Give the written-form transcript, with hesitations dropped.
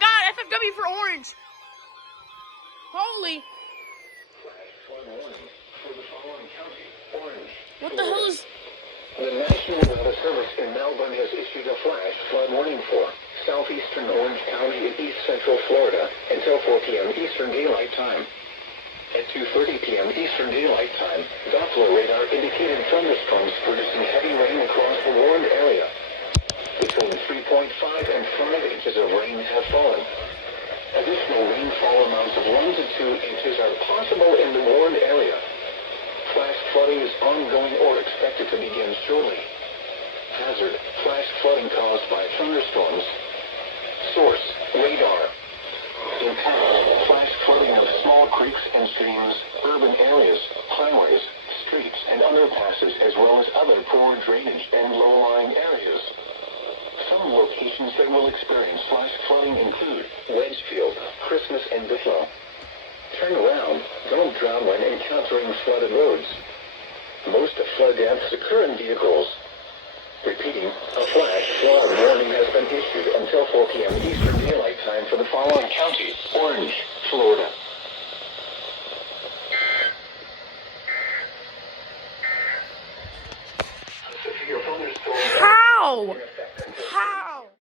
god, FFW for orange. Holy. What the hell is... The National Weather Service in Melbourne has issued a flash flood warning for southeastern Orange County in east central Florida until 4 p.m. Eastern Daylight Time. At 2:30 p.m. Eastern Daylight Time, Doppler radar indicated thunderstorms producing heavy rain across the warned area. Between 3.5 and 5 inches of rain have fallen. Additional rainfall amounts of 1 to 2 inches are possible in the warned area. Flash flooding is ongoing or expected to begin shortly. Hazard: flash flooding caused by thunderstorms. Source: radar. Impact: flash flooding of small creeks and streams, urban areas, highways, streets, and underpasses, as well as other poor drainage and low-lying areas. Some locations that will experience flash flooding include Wedgefield, Christmas, and Bithlow. Turn around. Don't drown when encountering flooded roads. Most flood deaths occur in vehicles. Repeating, a flash flood warning has been issued until 4 p.m. Eastern Daylight Time for the following counties: Orange, Florida;